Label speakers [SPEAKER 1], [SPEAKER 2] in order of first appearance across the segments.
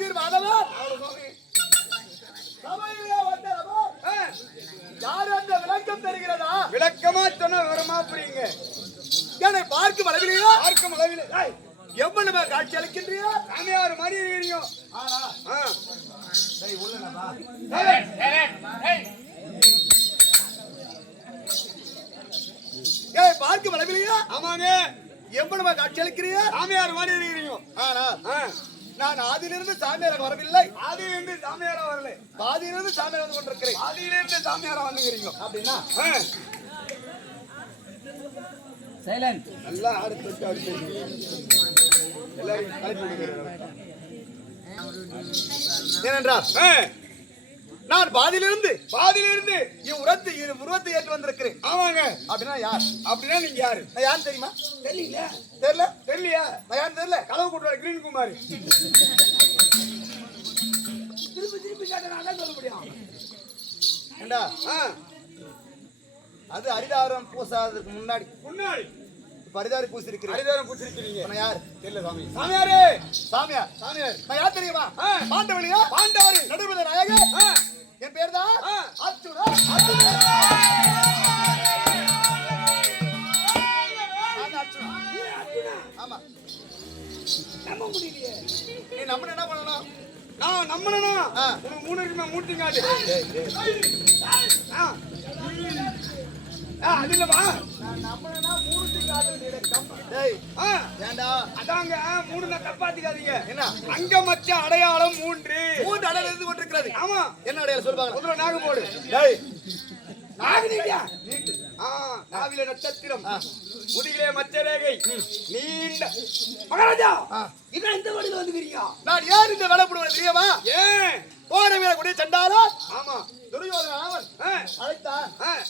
[SPEAKER 1] தீர்மானவர் யாரு அந்த விளக்கம் தருகிறதா? விளக்கமா சொன்ன விவரமா புரியுங்க
[SPEAKER 2] என்னை பார்க்கும் அளவிலேயோ?
[SPEAKER 1] பார்க்கும் அளவில்.
[SPEAKER 2] எவ்வளவு காட்சி அளிக்கின்றியோ
[SPEAKER 1] மாதிரி இருக்கிறீங்க.
[SPEAKER 2] ஏய் பார்க்கும் அளவிலேயோ?
[SPEAKER 1] ஆமாங்க.
[SPEAKER 2] எவ்வளவு காட்சி அளிக்கிறீங்க
[SPEAKER 1] சாமியார் மாதிரி இருக்கிறீங்க.
[SPEAKER 2] ஆனா நான் ஆதியிலிருந்து சாமியார் வரவில்லை.
[SPEAKER 1] ஆதியிலிருந்து சாமியாரா வரல.
[SPEAKER 2] பாதியிலிருந்து சாமியார் வந்து கொண்டிருக்கிறேன்.
[SPEAKER 1] ஆதியிலிருந்து சாமியாரா வந்துக்கிறீங்க
[SPEAKER 2] அப்படின்னா.
[SPEAKER 3] சைலண்ட்
[SPEAKER 1] நல்லா ஆடு தொட்டு விடுகிறார்கள்.
[SPEAKER 2] ஏனென்றால்
[SPEAKER 1] ஆ.
[SPEAKER 2] நான் பாதியிலிருந்து
[SPEAKER 1] பாதியிலிருந்து.
[SPEAKER 2] என் உரத்து என் உருவத்தை ஏற்று வந்திருக்கிறேன்.
[SPEAKER 1] ஆமாங்க.
[SPEAKER 2] அப்படின்னா யார்?
[SPEAKER 1] அப்படின்னா நீங்க யாரு?
[SPEAKER 2] நான் யாருன்னு தெரியுமா?
[SPEAKER 1] தெரியல
[SPEAKER 2] தெரியல.
[SPEAKER 1] தெரியலையா?
[SPEAKER 2] நான் யாருன்னு தெரியல.
[SPEAKER 1] கலவு கூட்டுவாரு கிரீன் குமார். திருப்பி திருப்பி கேட்டா நான் தான் சொல்ல முடியும்?
[SPEAKER 2] ஏண்டா. அது அரிதாரம் பூசாததுக்கு முன்னாடி.
[SPEAKER 1] முன்னாடி.
[SPEAKER 2] இப்ப அரிதாரி பூசி இருக்கிறேன்
[SPEAKER 1] அரிதாரம் பூச்சிருக்கிறீங்க
[SPEAKER 2] நான் யார்?
[SPEAKER 1] தெரியல சாமி. சாமியாரே!
[SPEAKER 2] சாமியார்.
[SPEAKER 1] சாமியார்.
[SPEAKER 2] நான் யார் தெரியுமா?
[SPEAKER 1] ஆ.
[SPEAKER 2] பாண்டவழியா
[SPEAKER 1] பாண்டவர்.
[SPEAKER 2] நடுவில் நாயக. என் பேர் தான் அர்ஜுனா. ஆமா.
[SPEAKER 1] நம்ப முடியலையே.
[SPEAKER 2] நீ நம்ம என்ன பண்ணணும்?
[SPEAKER 1] நான் நம்பணும்னா
[SPEAKER 2] ஆ.
[SPEAKER 1] உனக்கு மூணு இருக்குமே ஆ, அது
[SPEAKER 2] ஏண்டா?
[SPEAKER 1] அதாங்க மூணு தப்பாத்திக்காதீங்க.
[SPEAKER 2] என்ன?
[SPEAKER 1] அங்க மச்ச அடையாளம் மூன்று.
[SPEAKER 2] மூன்று அடையாளம் இருந்து கொண்டிருக்கிறது.
[SPEAKER 1] ஆமா.
[SPEAKER 2] என்ன அடையாளம் சொல்லுவாங்க?
[SPEAKER 1] முதல்ல நாக போடு. ஆ நாவில நட்சத்திரம் முதுகிலே மச்ச ரேகை நீண்ட மகாராஜா. இதான் இந்த வழியில வந்துக்கிறீங்க
[SPEAKER 2] நான் ஏன் இந்த வேலை போடுவேன் தெரியுமா
[SPEAKER 1] ஏன்
[SPEAKER 2] போன வீர கூடிய சண்டாரா
[SPEAKER 1] ஆமா
[SPEAKER 2] துரியோதன அவன் அழைத்தான்.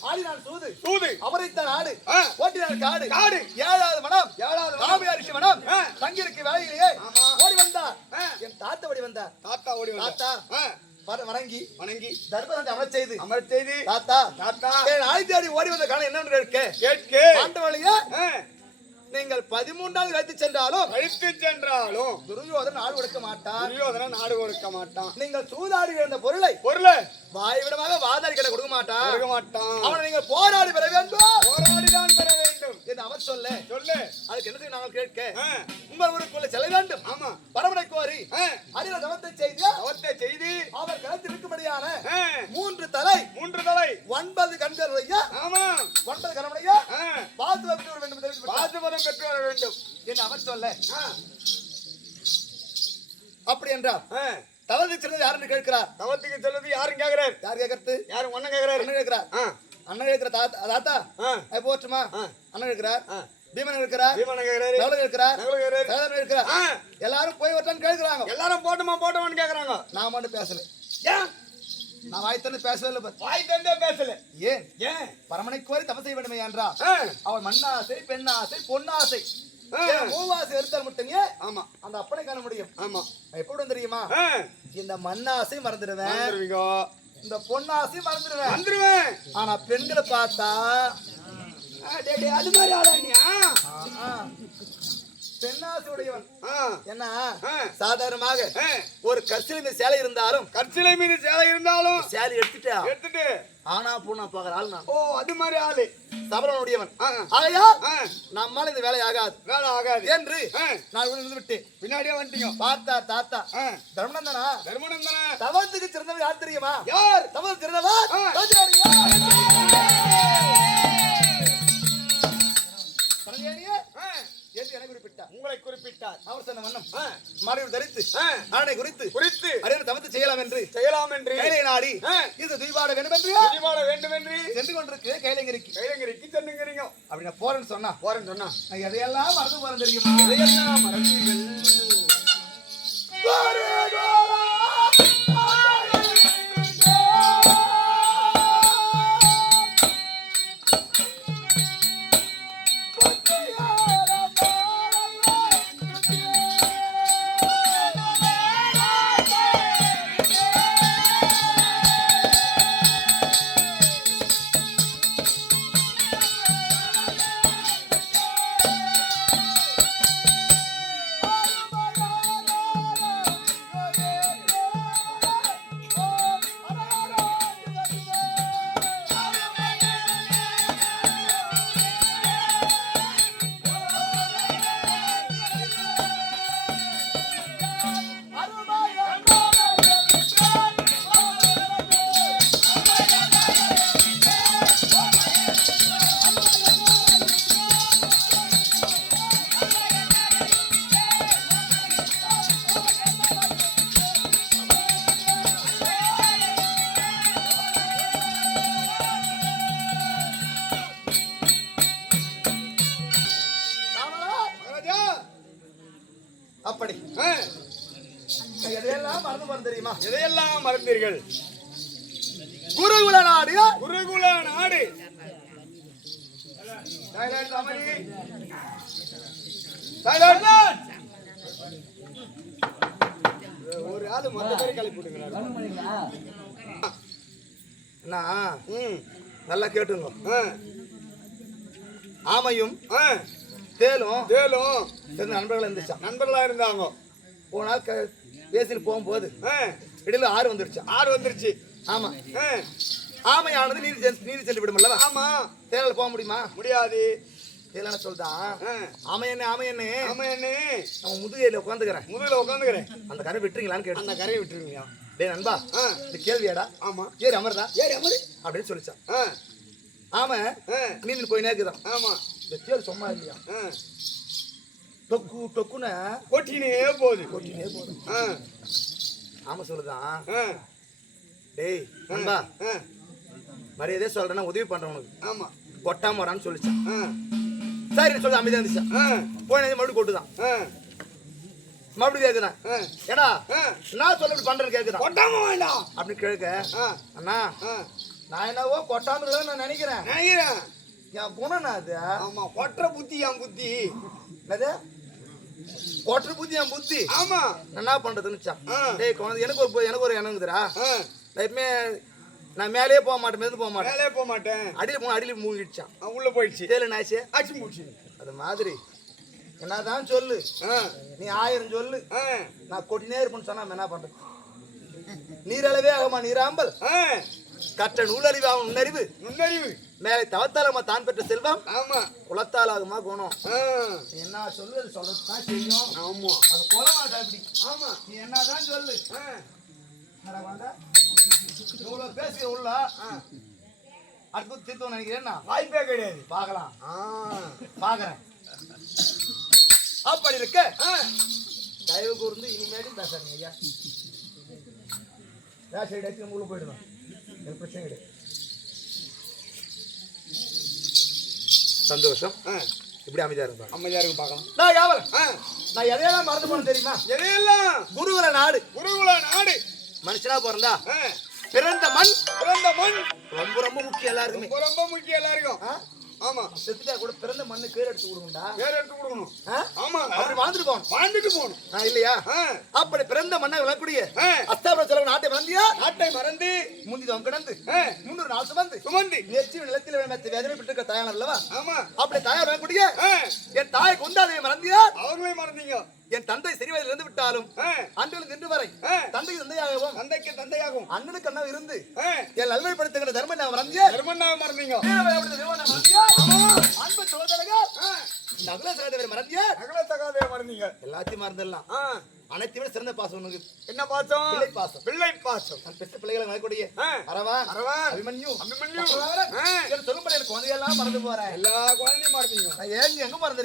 [SPEAKER 2] ஆடினான் சூது
[SPEAKER 1] தூது
[SPEAKER 2] அவரைத்தான் ஆடு. ஓட்டினார் காடு
[SPEAKER 1] காடு.
[SPEAKER 2] ஏழாவது மனம்
[SPEAKER 1] ஏழாவது மனம்.
[SPEAKER 2] காவியார் ரிஷி மனம். தங்கியிருக்க வேலையிலேயே
[SPEAKER 1] ஆமா.
[SPEAKER 2] ஓடி வந்தார். என் தாத்தா ஓடி வந்தார்
[SPEAKER 1] தாத்தா ஓடி வந்தா.
[SPEAKER 2] தாத்தா. வணங்கி.
[SPEAKER 1] வணங்கி.
[SPEAKER 2] தர்மத்தை அமரச் செய்து.
[SPEAKER 1] அமர் செய்தி.
[SPEAKER 2] தாத்தா.
[SPEAKER 1] தாத்தா.
[SPEAKER 2] தேடி ஓடி வந்த காலம் என்னன்னு கேட்க.
[SPEAKER 1] கேட்கு.
[SPEAKER 2] ஆண்டவழியா
[SPEAKER 1] ஆ,
[SPEAKER 2] நீங்கள் பதிமூன்றாவது கழித்து சென்றாலும்
[SPEAKER 1] அழித்து சென்றாலும்
[SPEAKER 2] துரியோதன் ஆடு கொடுக்க மாட்டார்
[SPEAKER 1] துரியோதன நாடு கொடுக்க மாட்டான்.
[SPEAKER 2] நீங்கள் சூதாடி இருந்த பொருளை
[SPEAKER 1] பொருளை
[SPEAKER 2] வாய்விடமாக வாதாடி கிட்ட கொடுக்க மாட்டார்
[SPEAKER 1] கொடுக்க மாட்டான்.
[SPEAKER 2] அவனை நீங்கள் போராடி பெற வேண்டும். அவர் சொல்ல.
[SPEAKER 1] சொல்லு.
[SPEAKER 2] அதுக்கு என்ன நாங்கள் கேட்க. உங்கள் ஊருக்குள்ள செல்ல வேண்டும்.
[SPEAKER 1] ஆமா.
[SPEAKER 2] பரமனை கோரி அடில தவத்தை செய்து
[SPEAKER 1] அவத்தை செய்தி.
[SPEAKER 2] அவர்
[SPEAKER 1] ஆ,
[SPEAKER 2] மூன்று தலை.
[SPEAKER 1] மூன்று தலை.
[SPEAKER 2] ஒன்பது கண்கள் ஐயா
[SPEAKER 1] ஆமா.
[SPEAKER 2] ஒன்பது
[SPEAKER 1] ஆ,
[SPEAKER 2] பார்த்து வந்து வர வேண்டும்
[SPEAKER 1] பாசுபதம் பெற்று வர வேண்டும்.
[SPEAKER 2] என்று அவர் சொல்ல. அப்படி என்றார்
[SPEAKER 1] ஆ,
[SPEAKER 2] தவறு சிறந்தது யாருன்னு கேட்கிறார்?
[SPEAKER 1] தவத்துக்கு செல்வது யாரும் கேக்குறாரு
[SPEAKER 2] யார் கேட்கறது?
[SPEAKER 1] யாரும் ஒண்ணு கேக்குறாரு
[SPEAKER 2] அண்ணன் கேட்கிறார். அண்ணன் கேட்கிற தாத்தா தாத்தா
[SPEAKER 1] ஆ,
[SPEAKER 2] இருக்கிறார். பீமன் இருக்கிறார் நவலன் இருக்கிறார் சகோதரன் இருக்கிறார். எல்லாரும் போய் வரட்டான்னு கேட்கிறாங்க.
[SPEAKER 1] எல்லாரும் போட்டுமா போட்டோமான்னு கேக்குறாங்க
[SPEAKER 2] நான் மட்டும் பேசல.
[SPEAKER 1] ஏன்?
[SPEAKER 2] நான் வாய் தந்து பேசவே இல்லை.
[SPEAKER 1] வாய் தந்தே பேசல.
[SPEAKER 2] ஏன்?
[SPEAKER 1] ஏன்?
[SPEAKER 2] பரமனை கோரி தவம் செய்ய வேண்டுமே என்றார்
[SPEAKER 1] ஆ,
[SPEAKER 2] அவன் மண்ணாசை பெண்ணாசை பொன்னாசை மூவாசை எடுத்தால் மட்டுமே
[SPEAKER 1] ஆமா.
[SPEAKER 2] அந்த அப்பனை காண முடியும்.
[SPEAKER 1] ஆமா.
[SPEAKER 2] எப்படி தெரியுமா? இந்த மண்ணாசை மறந்துடுவேன். இந்த பொன்னாசை மறந்துடுவேன்.
[SPEAKER 1] வந்துருவேன்
[SPEAKER 2] ஆனா பெண்களை பார்த்தா
[SPEAKER 1] அது மாதிரி ஆளா நீ? ஆ?
[SPEAKER 2] ஆ, பெண்ணாசை உடையவன்
[SPEAKER 1] ஆ,
[SPEAKER 2] என்ன. சாதாரணமாக ஒரு கற்சிலை சேலை இருந்தாலும்
[SPEAKER 1] கற்சிலை மீது சேலை இருந்தாலும்
[SPEAKER 2] சேலை எடுத்துட்டா
[SPEAKER 1] எடுத்துட்டு.
[SPEAKER 2] ஆனா பூனா பாக்குற ஆள் நான்.
[SPEAKER 1] ஓ அது மாதிரி ஆளு.
[SPEAKER 2] சபரன் உடையவன்
[SPEAKER 1] ஆ,
[SPEAKER 2] ஆகையா நம்மால இந்த வேலை ஆகாது.
[SPEAKER 1] வேலை ஆகாது.
[SPEAKER 2] என்று நான் இருந்து
[SPEAKER 1] பின்னாடியே வந்துட்டீங்க.
[SPEAKER 2] பார்த்தா தாத்தா
[SPEAKER 1] ஆ,
[SPEAKER 2] தர்மநந்தனா?
[SPEAKER 1] தர்மநந்தனா?
[SPEAKER 2] தவத்துக்கு சிறந்தவர் யார் தெரியுமா?
[SPEAKER 1] யார்?
[SPEAKER 2] தவறு சிறந்தவர்
[SPEAKER 1] ஆ,
[SPEAKER 2] என்று என குறிப்பிட்டார்.
[SPEAKER 1] உங்களை குறிப்பிட்டார்.
[SPEAKER 2] அவர் சொன்ன வண்ணம். மாறிவு தரித்து ஆணை குறித்து
[SPEAKER 1] குறித்து.
[SPEAKER 2] அரியணை தவத்து செய்யலாம் என்று
[SPEAKER 1] செய்யலாம் என்று
[SPEAKER 2] கைலை நாடி. இது துய்பாட வேண்டும் என்று
[SPEAKER 1] விதிமாட வேண்டும் என்று
[SPEAKER 2] சென்று கொண்டிருக்கு கைலங்கிரிக்கு
[SPEAKER 1] கைலங்கிரிக்கு சென்னுங்கிறீங்க
[SPEAKER 2] போறேன்னு சொன்னா
[SPEAKER 1] போறேன்னு சொன்னா.
[SPEAKER 2] எதையெல்லாம் மறந்து போறேன் தெரியுமா?
[SPEAKER 1] இதையெல்லாம் மறந்தீர்கள்.
[SPEAKER 2] மறந்து தெரியுமா?
[SPEAKER 1] எதையெல்லாம் மறந்தீர்கள்?
[SPEAKER 2] குருகுல நாடு.
[SPEAKER 1] குருகுல நாடு. ஒரு ஆளு மொத்த பேர் கிளப்பி
[SPEAKER 2] நல்லா கேட்டுங்க. ஆமையும் தேலும்
[SPEAKER 1] தேலும்
[SPEAKER 2] நண்பர்கள் இருந்துச்சான்
[SPEAKER 1] நண்பர்களா இருந்தாங்க.
[SPEAKER 2] போன நாள் க- பேசிட்டு போகும்போது இடையில ஆறு வந்துடுச்சான்
[SPEAKER 1] ஆறு வந்துருச்சு.
[SPEAKER 2] ஆமா. ஆமையானது நீர் நீர் சென்று விடும் அல்லவா?
[SPEAKER 1] ஆமா.
[SPEAKER 2] தேலால போக முடியுமா?
[SPEAKER 1] முடியாது.
[SPEAKER 2] தேலான சொல்றான்
[SPEAKER 1] ஆ.
[SPEAKER 2] ஆமை என்ன ஆமை என்ன
[SPEAKER 1] ஆமா என்ன
[SPEAKER 2] அவன் முதுகையில உட்காந்துக்கிறேன்
[SPEAKER 1] முதல்ல உட்காந்துக்கிறேன்
[SPEAKER 2] அந்த கரை விட்டுறீங்களான்னு கேட்டான்.
[SPEAKER 1] அந்த கரையை விட்டுருங்க
[SPEAKER 2] டேய் நண்பா இது கேள்வியாடா?
[SPEAKER 1] ஆமா.
[SPEAKER 2] ஏறி அமர்தா?
[SPEAKER 1] ஏறி அமரு.
[SPEAKER 2] அப்படின்னு சொல்லிச்சான். ஆமை
[SPEAKER 1] ஆ.
[SPEAKER 2] நீந்து போய் நேக்குதான்
[SPEAKER 1] ஆமா.
[SPEAKER 2] இந்த தேல் சும்மா இல்லையா? டொக்கு டொக்குன்னு
[SPEAKER 1] கொட்டினே போகுது.
[SPEAKER 2] கொட்டினே போதும்
[SPEAKER 1] ஆ.
[SPEAKER 2] ஆமை சொல்லுதான் டேய் நண்பா மரியாதையே சொல்றேன்னா உதவி பண்றேன் உனக்கு
[SPEAKER 1] ஆமா.
[SPEAKER 2] கொட்டாம வரான்னு சொல்லிச்சான் சரி சொல்லி அமைதியா இருந்துச்சான் போய் மறுபடியும் கொட்டுதான்.
[SPEAKER 1] ஆ.
[SPEAKER 2] மறுபடியும் கேக்குதான்
[SPEAKER 1] ஆ.
[SPEAKER 2] ஏடா நான் சொல்ல பண்றேன்னு கேக்குதான்
[SPEAKER 1] கொட்டாம வேண்டாம்
[SPEAKER 2] அப்படின்னு கேட்க அண்ணா நான் என்னவோ கொட்டாம நான் நினைக்கிறேன்.
[SPEAKER 1] நினைக்கிறேன்.
[SPEAKER 2] என் குணம் அது?
[SPEAKER 1] ஆமா கொட்டுற புத்தி என் புத்தி.
[SPEAKER 2] என்னது? கொட்டுற புத்தி என் புத்தி.
[SPEAKER 1] ஆமா.
[SPEAKER 2] என்ன பண்றதுன்னு
[SPEAKER 1] ஆ.
[SPEAKER 2] டேய் குழந்தை எனக்கு ஒரு எனக்கு ஒரு நான் எப்பவுமே நான் மேலேயே போக மாட்டேன் மிதந்து போக மாட்டேன்.
[SPEAKER 1] வேலையே போக மாட்டேன்.
[SPEAKER 2] அடியில் போன அடியில் மூழ்கிடுச்சான்.
[SPEAKER 1] உள்ள போயிடுச்சு.
[SPEAKER 2] தேலு நாச்சு
[SPEAKER 1] ஆச்சு? மூச்சு
[SPEAKER 2] அது மாதிரி. என்னதான் சொல்லு. நீ ஆயிரம் சொல்லு. நான் கொட்டினே இருப்பேன்னு சொன்னா என்ன பண்றது? நீரளவே ஆகுமா நீராம்பல்? கற்ற நூலறிவு ஆகும் நுண்ணறிவு.
[SPEAKER 1] நுண்ணறிவு.
[SPEAKER 2] மேலே தவத்தாலமா தான் பெற்ற செல்வம்.
[SPEAKER 1] ஆமா.
[SPEAKER 2] குலத்தால் ஆகுமா குணம் என்ன சொல்லுவது சொல்றது தான் செய்யும்
[SPEAKER 1] ஆமா.
[SPEAKER 2] அது குலமாட்டா இப்படி.
[SPEAKER 1] ஆமா.
[SPEAKER 2] நீ என்னதான் சொல்லு? இவ்வளவு பேசுகிற உள்ள அடுத்து திருத்தம் நினைக்கிறேன் நான்
[SPEAKER 1] வாய்ப்பே கிடையாது.
[SPEAKER 2] பார்க்கலாம்.
[SPEAKER 1] ஆ.
[SPEAKER 2] பார்க்கறேன். அப்படி இருக்க. தயவு கூர்ந்து இனிமேலும் பேசாதீங்க ஐயா. பேச நம்ம உள்ள போயிடுவேன். எனக்கு பிரச்சனை கிடையாது சந்தோஷம்.
[SPEAKER 1] ஆ.
[SPEAKER 2] இப்படி அமைதியா இருந்தா
[SPEAKER 1] அமைதியா இருக்கு பார்க்கலாம்.
[SPEAKER 2] நான் யாவல். நான் எதையெல்லாம் மறந்து போன தெரியுமா?
[SPEAKER 1] எதையெல்லாம்?
[SPEAKER 2] குருகுல நாடு.
[SPEAKER 1] குருகுல நாடு.
[SPEAKER 2] மனுஷனா பிறந்தா? பிறந்த மண்.
[SPEAKER 1] பிறந்த மண்.
[SPEAKER 2] ரொம்ப ரொம்ப முக்கியம் எல்லாருக்குமே.
[SPEAKER 1] ரொம்ப முக்கியம் எல்லாருக்கும்? ஆமா.
[SPEAKER 2] செத்துட்டா கூட பிறந்த மண்ணு கீழே எடுத்து கொடுங்கடா.
[SPEAKER 1] வேற எடுத்து கொடுக்கணும்? ஆமா.
[SPEAKER 2] அப்படி வாழ்ந்துட்டு போகணும்.
[SPEAKER 1] வாழ்ந்துட்டு போகணும்.
[SPEAKER 2] இல்லையா? அப்படி பிறந்த மண்ணை விளக்கூடிய
[SPEAKER 1] ஆ.
[SPEAKER 2] அஸ்தாபுர செலவு நாட்டை வந்தியா
[SPEAKER 1] நாட்டை மறந்து
[SPEAKER 2] முந்திதம் கிடந்து. முன்னூறு நாள் சுமந்து.
[SPEAKER 1] சுமந்து.
[SPEAKER 2] நெற்றி நிலத்தில் மெத்த வேதனை தாயார் அல்லவா
[SPEAKER 1] ஆமா.
[SPEAKER 2] அப்படி தாயார் வரக்கூடிய என் தாயை கொண்டாதையை மறந்தியா?
[SPEAKER 1] அவங்களே மறந்தீங்க.
[SPEAKER 2] என் தந்தை சிறு வயதில் இருந்து விட்டாலும்
[SPEAKER 1] ஆ.
[SPEAKER 2] அன்றில் நின்று வரை. தந்தைக்கு தந்தையாகவும்
[SPEAKER 1] தந்தைக்கு தந்தையாகும்
[SPEAKER 2] அண்ணனுக்கு அண்ணா இருந்து என் நல்வழிப்படுத்துகிற தர்மம் நான் மறந்தியா
[SPEAKER 1] தர்மண்ணாவை மறந்தீங்க.
[SPEAKER 2] அன்பு சோதரர்கள் நகுல சகோதரரை மறந்தியா
[SPEAKER 1] அகல தகாதைய மறந்தீங்க.
[SPEAKER 2] எல்லாத்தையும் மறந்துடலாம். அனைத்தையும் விட சிறந்த பாசம் உனக்கு.
[SPEAKER 1] என்ன பாசம்?
[SPEAKER 2] பிள்ளை பாசம்.
[SPEAKER 1] பிள்ளை பாசம்.
[SPEAKER 2] நான் பெற்ற பிள்ளைகளை மறக்கூடிய
[SPEAKER 1] ஆ.
[SPEAKER 2] அரவா
[SPEAKER 1] அரவான்.
[SPEAKER 2] அபிமன்யு.
[SPEAKER 1] அபிமன்யு.
[SPEAKER 2] இதில் சொல்லும்படி எனக்கு குழந்தையெல்லாம் மறந்து போறேன்.
[SPEAKER 1] எல்லா குழந்தையும் மறந்தீங்க.
[SPEAKER 2] நான் ஏங்க எங்க? மறந்து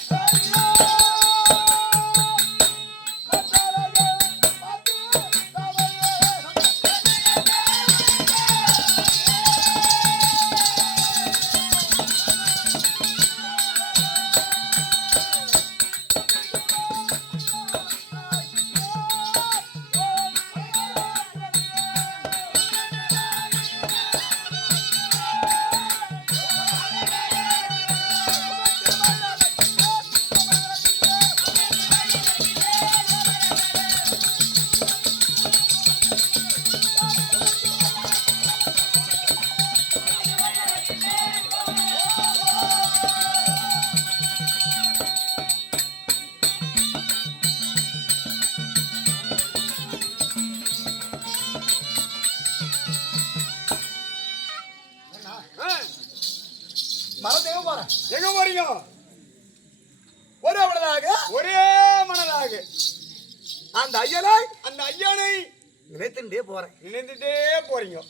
[SPEAKER 2] போறேன்.
[SPEAKER 1] நினைந்துட்டே போறீங்க.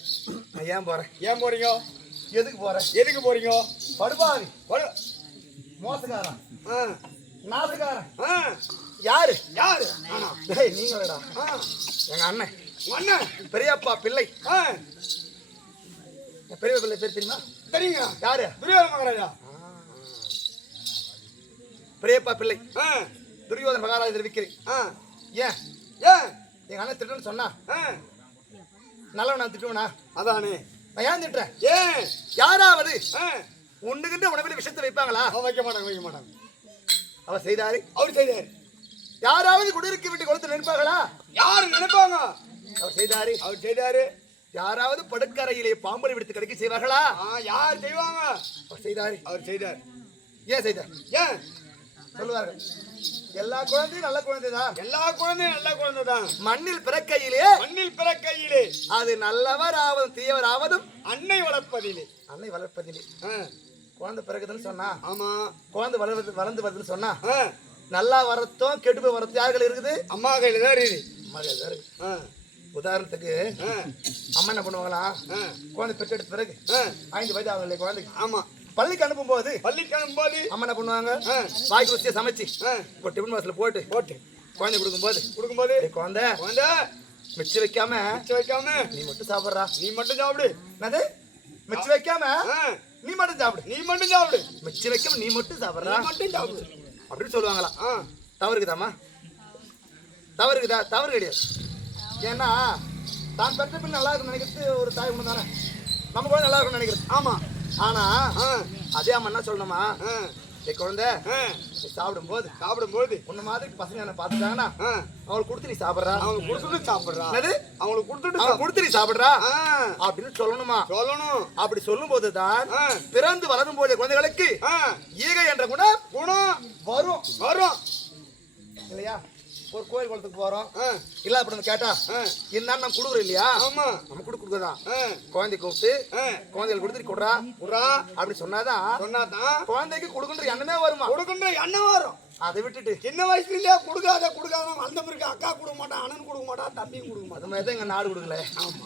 [SPEAKER 2] நான் ஏன் போறேன்?
[SPEAKER 1] ஏன் போறீங்க?
[SPEAKER 2] எதுக்கு போறேன்?
[SPEAKER 1] எதுக்கு போறீங்க?
[SPEAKER 2] படுபாவி.
[SPEAKER 1] வரு-
[SPEAKER 2] மோசக்காரன்.
[SPEAKER 1] ஆ,
[SPEAKER 2] நாசுக்காரன்.
[SPEAKER 1] ஆ,
[SPEAKER 2] யாரு?
[SPEAKER 1] யாரு?
[SPEAKER 2] டேய் நீங்களடா. எங்க அண்ணன்.
[SPEAKER 1] அண்ணன்.
[SPEAKER 2] பெரியப்பா பிள்ளை. பெரிய பிள்ளை பேர் தெரியுமா?
[SPEAKER 1] தெரியுங்க
[SPEAKER 2] யாரு?
[SPEAKER 1] துரியோதன மகாராஜா.
[SPEAKER 2] பெரியப்பா பிள்ளை. துரியோதன மகாராஜா தெரிவிக்கிறேன்.
[SPEAKER 1] ஆ.
[SPEAKER 2] ஏன்?
[SPEAKER 1] ஏன்?
[SPEAKER 2] எங்க அண்ணன் திட்டணும்னு சொன்னா. நல்லவன் திட்டுவனா?
[SPEAKER 1] அதானே.
[SPEAKER 2] நான் ஏன் திட்டுறேன்?
[SPEAKER 1] ஏன்?
[SPEAKER 2] யாராவது உண்ணுகின்ற உணவில் விஷத்தை வைப்பாங்களா?
[SPEAKER 1] வைக்க மாட்டாங்க வைக்க மாட்டாங்க
[SPEAKER 2] அவர் செய்தாரு.
[SPEAKER 1] அவர் செய்தார்.
[SPEAKER 2] யாராவது குடியிருக்க வீட்டு கொடுத்து நினைப்பார்களா
[SPEAKER 1] யாரு நினைப்பாங்க?
[SPEAKER 2] அவர் செய்தாரு.
[SPEAKER 1] அவர் செய்தாரு.
[SPEAKER 2] யாராவது படுக்கறையிலே பாம்பளை விடுத்து கிடைக்க செய்வார்களா?
[SPEAKER 1] யார் செய்வாங்க?
[SPEAKER 2] அவர் செய்தாரு.
[SPEAKER 1] அவர் செய்தார்.
[SPEAKER 2] ஏன் செய்தார்?
[SPEAKER 1] ஏன்?
[SPEAKER 2] சொல்லுவார்கள். எல்லா குழந்தையும் நல்ல குழந்தைதான்.
[SPEAKER 1] எல்லா குழந்தையும் நல்ல குழந்தை தான்
[SPEAKER 2] மண்ணில் பிறக்கையிலே
[SPEAKER 1] மண்ணில் பிறக்கையிலே.
[SPEAKER 2] அது நல்லவராவதும் தீயவராவதும்
[SPEAKER 1] அன்னை வளர்ப்பதிலே.
[SPEAKER 2] அன்னை வளர்ப்பதில்லை
[SPEAKER 1] ஆ,
[SPEAKER 2] குழந்தை பிறகுதுன்னு சொன்னா
[SPEAKER 1] ஆமா.
[SPEAKER 2] குழந்தை வளர்வது வளர்ந்து வருதுன்னு சொன்னா நல்லா வரத்தும் கெட்டு போய் வரத்து யார்கள் இருக்குது?
[SPEAKER 1] அம்மா கையில தான் இருக்குது.
[SPEAKER 2] மரியாதை தான் இருக்கு.
[SPEAKER 1] ஆ,
[SPEAKER 2] உதாரணத்துக்கு அம்மா என்ன பண்ணுவாங்களா? குழந்தை பெற்றெடுத்த பிறகு ஐந்து வயது ஆகல குழந்தைக்கு?
[SPEAKER 1] ஆமா.
[SPEAKER 2] பள்ளிக்கு அனுப்பும் போது
[SPEAKER 1] பள்ளிக்கு அனுப்பும்போது
[SPEAKER 2] அம்மா என்ன பண்ணுவாங்க. வாய்க்கு வச்சு சமைச்சு ஒரு டிஃபன் பாக்ஸ்ல போட்டு
[SPEAKER 1] போட்டு.
[SPEAKER 2] குழந்தை கொடுக்கும்போது
[SPEAKER 1] கொடுக்கும்போது
[SPEAKER 2] "ஏய் குழந்தை
[SPEAKER 1] குழந்தை
[SPEAKER 2] மிச்சு வைக்காம
[SPEAKER 1] மிச்சம் வைக்காம
[SPEAKER 2] நீ மட்டும் சாப்பிடுறா.
[SPEAKER 1] நீ மட்டும் சாப்பிடு.
[SPEAKER 2] என்னது? மிச்சு வைக்காம நீ மட்டும் சாப்பிடு.
[SPEAKER 1] நீ மட்டும் சாப்பிடு.
[SPEAKER 2] மிச்சு வைக்காம நீ மட்டும் சாப்பிடுறா.
[SPEAKER 1] மட்டும் சாப்பிடு.
[SPEAKER 2] அப்படின்னு சொல்லுவாங்களா. தவறு இருக்குதாம்மா? தவறு இருக்குதா? தவறு கிடையாது. ஏன்னா தான் பெற்ற பின் நல்லா இருக்கும்னு நினைக்கிறது ஒரு தாய் ஒன்று தானே. நம்ம கூட நல்லா இருக்கும்னு நினைக்கிறது.
[SPEAKER 1] ஆமா.
[SPEAKER 2] ஆனா அதே அம்மா என்ன சொல்லணுமா? குழந்தை சாப்பிடும்போது
[SPEAKER 1] சாப்பிடும்போது.
[SPEAKER 2] உன்ன மாதிரி பசங்க என்ன பார்த்துட்டாங்கன்னா அவங்களுக்கு கொடுத்து நீ சாப்பிட்றா.
[SPEAKER 1] அவங்க கொடுத்துட்டு சாப்பிடுறா.
[SPEAKER 2] என்னது?
[SPEAKER 1] அவங்களுக்கு கொடுத்துட்டு
[SPEAKER 2] அவங்க கொடுத்து நீ சாப்பிட்றா? அப்படின்னு சொல்லணுமா?
[SPEAKER 1] சொல்லணும்.
[SPEAKER 2] அப்படி சொல்லும்போது தான்
[SPEAKER 1] ஆ.
[SPEAKER 2] பிறந்து வளரும் போது குழந்தைகளுக்கு ஈகை என்ற குணம்
[SPEAKER 1] குணம்
[SPEAKER 2] வரும்.
[SPEAKER 1] வரும்.
[SPEAKER 2] இல்லையா? ஒரு கோயில் குளத்துக்கு போறோம். இல்ல அப்படின்னு கேட்டா என்னன்னு நம்ம கொடுக்குறோம் இல்லையா?
[SPEAKER 1] ஆமா.
[SPEAKER 2] நம்ம கொடுக்க கொடுக்குறதான்
[SPEAKER 1] ஆ.
[SPEAKER 2] குழந்தை கூப்பிட்டு குழந்தைகள் கொடுத்து கொடுறா.
[SPEAKER 1] புறா
[SPEAKER 2] அப்படி சொன்னாதான்
[SPEAKER 1] சொன்னாதான்.
[SPEAKER 2] குழந்தைக்கு கொடுக்குன்ற எண்ணமே வருமா?
[SPEAKER 1] கொடுக்குன்ற எண்ணம் வரும்.
[SPEAKER 2] அதை விட்டுட்டு.
[SPEAKER 1] சின்ன வயசுல இல்லையா? கொடுக்காத கொடுக்காத அந்த பிறகு அக்கா கொடுக்க மாட்டான் அண்ணன் கொடுக்க மாட்டான் தம்பியும் கொடுக்க மாட்டான்
[SPEAKER 2] அது மாதிரி தான் எங்க நாடு கொடுக்கல. ஆமா.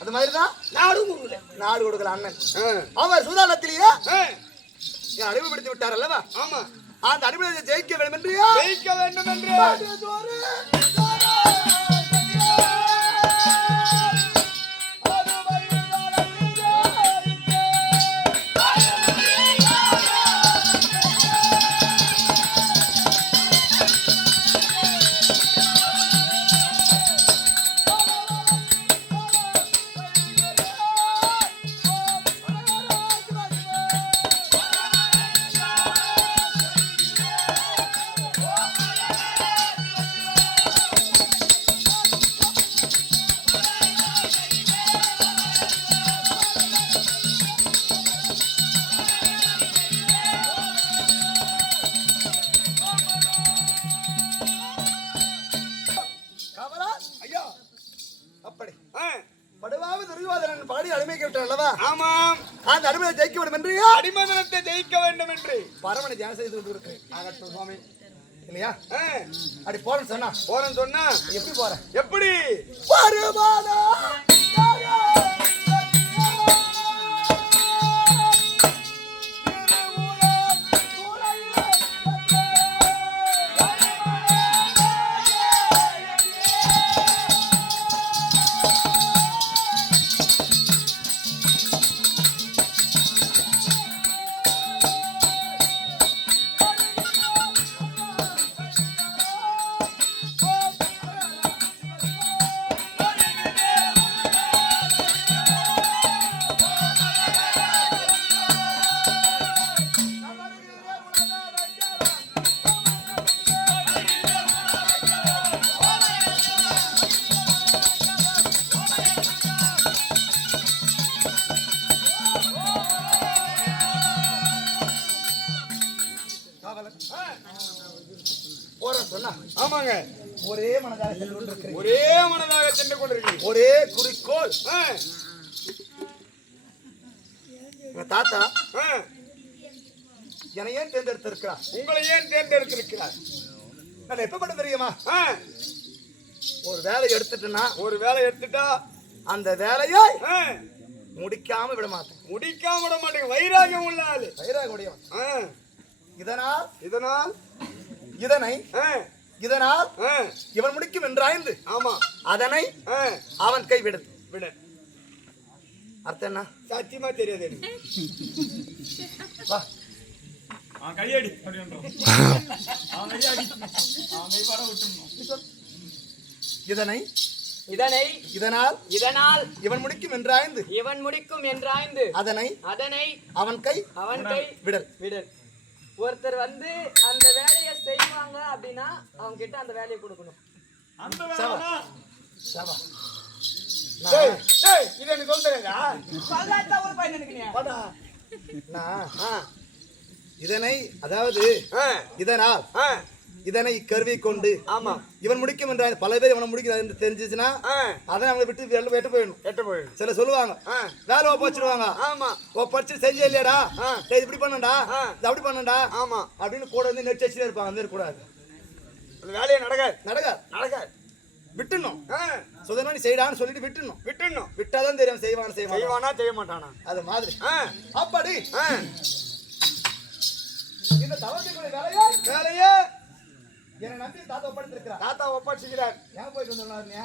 [SPEAKER 2] அது மாதிரி தான்
[SPEAKER 1] நாடும் கொடுக்கல.
[SPEAKER 2] நாடு கொடுக்கல அண்ணன். அவர் சூதானத்திலேயே
[SPEAKER 1] ஆ,
[SPEAKER 2] அடிமைப்படுத்தி விட்டார் அல்லவா?
[SPEAKER 1] ஆமா.
[SPEAKER 2] அந்த அடிமையை ஜெயிக்க வேண்டும் என்றியா
[SPEAKER 1] ஜெயிக்க வேண்டும் என்று
[SPEAKER 2] துரியோதனன் பாடி அடிமைக்கு விட்டார் அல்லவா?
[SPEAKER 1] ஆமாம்
[SPEAKER 2] அந்த அடிமையை ஜெயிக்க வேண்டும் என்றியா
[SPEAKER 1] அடிமதனத்தை ஜெயிக்க வேண்டும் என்று.
[SPEAKER 2] பரமனை தியானம் செய்து கொண்டு இருக்கு
[SPEAKER 1] ஆகட்டும் சுவாமி.
[SPEAKER 2] இல்லையா? அப்படி போறேன்னு சொன்னா
[SPEAKER 1] போறேன்னு சொன்னா
[SPEAKER 2] எப்படி போறேன்
[SPEAKER 1] எப்படி?
[SPEAKER 2] வருமானா சொன்னா?
[SPEAKER 1] ஆமாங்க.
[SPEAKER 2] ஒரே மனதாக சென்று கொண்டிருக்கிறேன்
[SPEAKER 1] ஒரே மனதாக சென்று கொண்டிருக்கிறீங்க
[SPEAKER 2] ஒரே குறிக்கோள். எங்க தாத்தா என்னை ஏன் தேர்ந்தெடுத்திருக்கிறார்?
[SPEAKER 1] உங்களை ஏன் தேர்ந்தெடுத்திருக்கிறார்?
[SPEAKER 2] நான் எப்ப தெரியுமா?
[SPEAKER 1] ஆ,
[SPEAKER 2] ஒரு வேலை எடுத்துட்டேன்னா
[SPEAKER 1] ஒரு வேலை எடுத்துட்டா?
[SPEAKER 2] அந்த வேலையை முடிக்காம விட மாட்டேன்.
[SPEAKER 1] முடிக்காம விட மாட்டேங்க. வைராகியம் உள்ள ஆளு.
[SPEAKER 2] வைராக முடியும்
[SPEAKER 1] ஆ,
[SPEAKER 2] இதனால்
[SPEAKER 1] இதனால்
[SPEAKER 2] இதனை இதனால் இவன் முடிக்கும் என்றாய்ந்து
[SPEAKER 1] ஆமா.
[SPEAKER 2] அதனை அவன் கைவிடு.
[SPEAKER 1] விட.
[SPEAKER 2] அர்த்தம் என்ன?
[SPEAKER 1] சத்தியமா தெரியாது
[SPEAKER 2] வா.
[SPEAKER 3] கையடி கை
[SPEAKER 2] இதனை
[SPEAKER 4] இதனை
[SPEAKER 2] இதனால்
[SPEAKER 4] இதனால்
[SPEAKER 2] இவன் முடிக்கும் என்றாய்ந்து
[SPEAKER 4] இவன் முடிக்கும் என்றாய்ந்து
[SPEAKER 2] அதனை
[SPEAKER 4] அதனை
[SPEAKER 2] அவன் கை
[SPEAKER 4] அவன் கை
[SPEAKER 2] விடல்.
[SPEAKER 4] விடல். ஒருத்தர் வந்து அந்த வேலையை செய்வாங்க அப்படின்னா அவங்க கிட்ட அந்த வேலையை கொடுக்கணும்.
[SPEAKER 3] அந்த வேலை
[SPEAKER 2] சபா
[SPEAKER 1] டேய், டேய், இது எனக்கு.
[SPEAKER 2] நான் இதனை அதாவது
[SPEAKER 4] ஆ,
[SPEAKER 2] இதனால்
[SPEAKER 4] ஆ,
[SPEAKER 2] இதனை கருவி கொண்டு
[SPEAKER 4] ஆமா.
[SPEAKER 2] இவன் முடிக்கும் என்றால் பல பேர் இவனை முடிக்கிறார் என்று தெரிஞ்சிச்சுன்னா அதை அவங்களை விட்டு வெட்டு போயிடணும்.
[SPEAKER 4] எட்டு போயிடும்
[SPEAKER 2] சில சொல்லுவாங்க வேலை ஒப்பச்சிருவாங்க
[SPEAKER 4] ஆமா.
[SPEAKER 2] ஒப்படிச்சு செஞ்ச இல்லையாடா? இப்படி பண்ணண்டா அப்படி பண்ணண்டா
[SPEAKER 4] ஆமா.
[SPEAKER 2] அப்படின்னு கூட வந்து நெட் வச்சுட்டே இருப்பாங்க அந்த கூடாது.
[SPEAKER 4] வேலையை நடக்காது.
[SPEAKER 2] நடக்க
[SPEAKER 4] நடக்காது.
[SPEAKER 2] விட்டுணும்
[SPEAKER 4] ஆ,
[SPEAKER 2] சுதனா நீ செய்டான்னு சொல்லிட்டு விட்டுணும்
[SPEAKER 4] விட்டுடணும்.
[SPEAKER 2] விட்டாதான் தெரியும் செய்வான் செய்வான்?
[SPEAKER 4] செய்வானா செய்ய மாட்டானா
[SPEAKER 2] அது மாதிரி. அப்படி. இந்த தவறுக்குரிய வேலையை
[SPEAKER 4] வேலையை
[SPEAKER 2] என்னை நம்பி தாத்தா ஒப்படைத்திருக்கிறார்
[SPEAKER 4] தாத்தா ஒப்படைச்சுக்கிறார்
[SPEAKER 2] ஏன் போயிட்டு வந்தோம்னா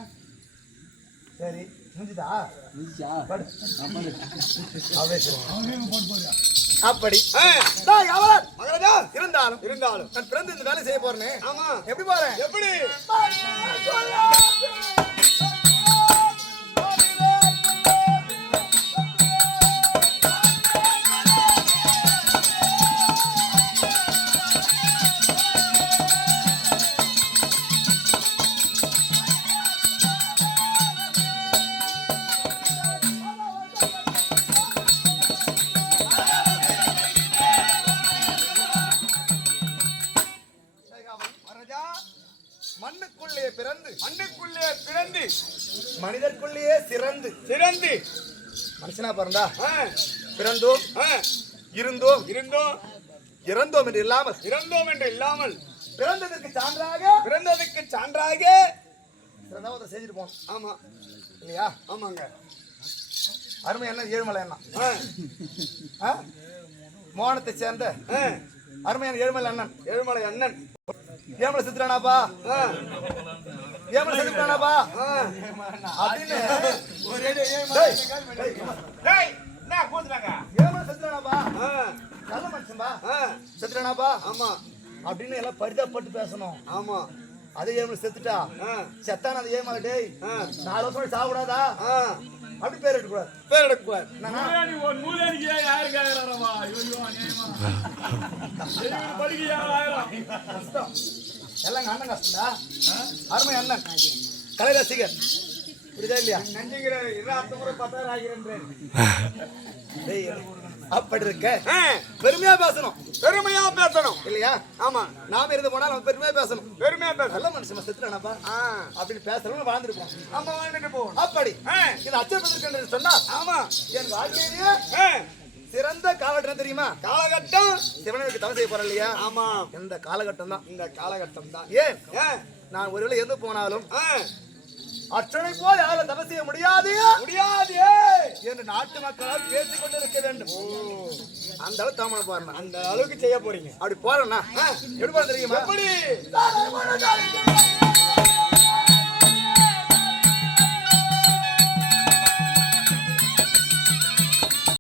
[SPEAKER 2] சரி முடிஞ்சுதா? சொல்லுங்க. அப்படி.
[SPEAKER 4] ஆ,
[SPEAKER 2] டேய், அவலன்.
[SPEAKER 4] மகாராஜா!
[SPEAKER 2] இருந்தாலும்
[SPEAKER 4] இருந்தாலும்.
[SPEAKER 2] நான் பிறந்து இந்த வேலை செய்ய போறேனே.
[SPEAKER 4] ஆமா.
[SPEAKER 2] எப்படி போறேன்
[SPEAKER 4] எப்படி?
[SPEAKER 2] மண்ணுக்குள்ளே பிறந்து.
[SPEAKER 4] மண்ணுக்குள்ளே பிறந்து.
[SPEAKER 2] மனிதர்க்குள்ளேயே சிறந்து.
[SPEAKER 4] சிறந்து.
[SPEAKER 2] மனுஷனா பிறந்தா? பிறந்தோம் இருந்தோம்
[SPEAKER 4] இருந்தோம்
[SPEAKER 2] இறந்தோம் என்று இல்லாமல்.
[SPEAKER 4] இறந்தோம் என்று இல்லாமல்.
[SPEAKER 2] பிறந்ததற்கு சான்றாக?
[SPEAKER 4] பிறந்ததுக்கு சான்றாக.
[SPEAKER 2] சிறந்தவத்தை செஞ்சுட்டு போனோம்
[SPEAKER 4] ஆமா.
[SPEAKER 2] இல்லையா?
[SPEAKER 4] ஆமாங்க.
[SPEAKER 2] அருமை என்ன ஏழுமலை
[SPEAKER 4] ஆ?
[SPEAKER 2] மோகனத்தை சேர்ந்த அருமையான ஏழுமலை அண்ணன்.
[SPEAKER 4] ஏழுமலை அண்ணன்.
[SPEAKER 2] ஏமலை செத்துறானாப்பா ஏமலை செத்துறானாப்பா. அப்படின்னு. ஏமலை செத்துறானாப்பா நல்ல மனுஷன்பா? செத்துறானாப்பா
[SPEAKER 4] ஆமா.
[SPEAKER 2] அப்படின்னு எல்லாம் பரிதாபப்பட்டு பேசணும்.
[SPEAKER 4] ஆமா.
[SPEAKER 2] அதே ஏமலை செத்துட்டா? செத்தான டேய்
[SPEAKER 4] ஆ.
[SPEAKER 2] நாலு வருஷம் சாப்பிடாதா. அப்படி பேர் எடுக்கக்கூடாது
[SPEAKER 4] பேர்
[SPEAKER 3] ஆயிரம்
[SPEAKER 2] கஷ்டம். எல்லாம் அண்ணன் கஷ்டம்டா. அருமை அண்ணன். கலை ரசிகர் புரியுதா இல்லையா?
[SPEAKER 4] நஞ்சுங்கிற முறை பத்தாயிரம் ஆகிறேன்
[SPEAKER 2] டேய், அப்படி இருக்க. பெருமையா பேசணும்.
[SPEAKER 4] பெருமையா பேசணும்.
[SPEAKER 2] இல்லையா?
[SPEAKER 4] ஆமா.
[SPEAKER 2] நாம இருந்து போனா நம்ம பெருமையா பேசணும்.
[SPEAKER 4] பெருமையா பேசணும்.
[SPEAKER 2] நல்ல மனுஷன் செத்துறானப்பா அப்படின்னு பேசுறவங்க வாழ்ந்துருப்போம்.
[SPEAKER 4] ஆமா வாழ்ந்துட்டு போகணும்
[SPEAKER 2] அப்படி. இது அச்சப்பதற்கு சொன்னா
[SPEAKER 4] ஆமா.
[SPEAKER 2] என் வாழ்க்கையிலேயே சிறந்த காலகட்டம் தெரியுமா?
[SPEAKER 4] காலகட்டம்?
[SPEAKER 2] சிவனுக்கு தவம் செய்ய இல்லையா?
[SPEAKER 4] ஆமா.
[SPEAKER 2] இந்த காலகட்டம் தான்
[SPEAKER 4] இந்த காலகட்டம் தான்
[SPEAKER 2] ஏன்? நான் ஒருவேளை எந்த போனாலும் அற்றனை போல் யாரும் தவம் செய்ய முடியாது?
[SPEAKER 4] முடியாது.
[SPEAKER 2] என்று நாட்டு மக்களால் பேசிக் கொண்டு இருக்க வேண்டும் அந்த அளவு தாமரை போறேன்
[SPEAKER 4] அந்த அளவுக்கு செய்ய போறீங்க.
[SPEAKER 2] அப்படி போறேன்னா எப்படி தெரியுமா?
[SPEAKER 4] எப்படி?